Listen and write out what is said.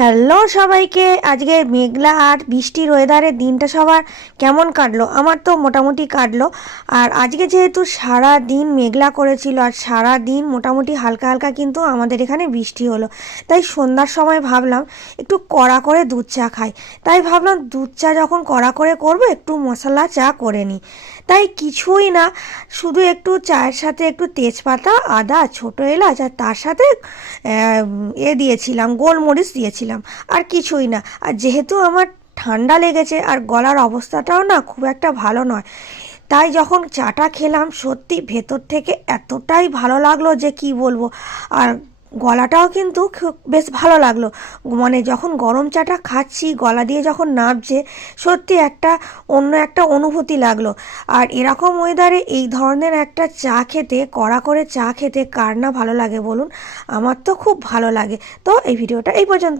Hello সবাইকে। আজকে মেঘলা আর বৃষ্টির ওয়েদারে দিনটা সবার কেমন কাটলো? আমার তো মোটামুটি কাটলো। আর আজকে যেহেতু সারা দিন মেঘলা করেছিল আর সারা দিন মোটামুটি হালকা হালকা কিন্তু আমাদের এখানে বৃষ্টি হলো, তাই সন্ধ্যার সময় ভাবলাম একটু কড়া করে দুধ চা খাই। তাই ভাবলাম দুধ চা যখন কড়া করে করবো, একটু মশলা চা করে নিই। তাই কিছুই না, শুধু একটু চায়ের সাথে একটু তেজপাতা, আদা, ছোটো এলাচ আর তার সাথে দিয়েছিলাম, গোলমরিচ দিয়েছিলাম, আর কিছুই না। আর যেহেতু আমার ঠান্ডা লেগেছে আর গলার অবস্থাটাও না খুব একটা ভালো নয়, তাই যখন চাটা খেলাম সত্যি ভেতর থেকে এতটাই ভালো লাগলো যে কি বলবো। আর গলাটাও কিন্তু বেশ ভালো লাগলো, মানে যখন গরম চাটা খাচ্ছি গলা দিয়ে যখন নামছে, সত্যি একটা অন্য একটা অনুভূতি লাগলো। আর এরকম ওয়েদারে এই ধরনের একটা চা খেতে, কড়া করে চা খেতে কার না ভালো লাগে বলুন? আমার তো খুব ভালো লাগে। তো এই ভিডিওটা এই পর্যন্ত।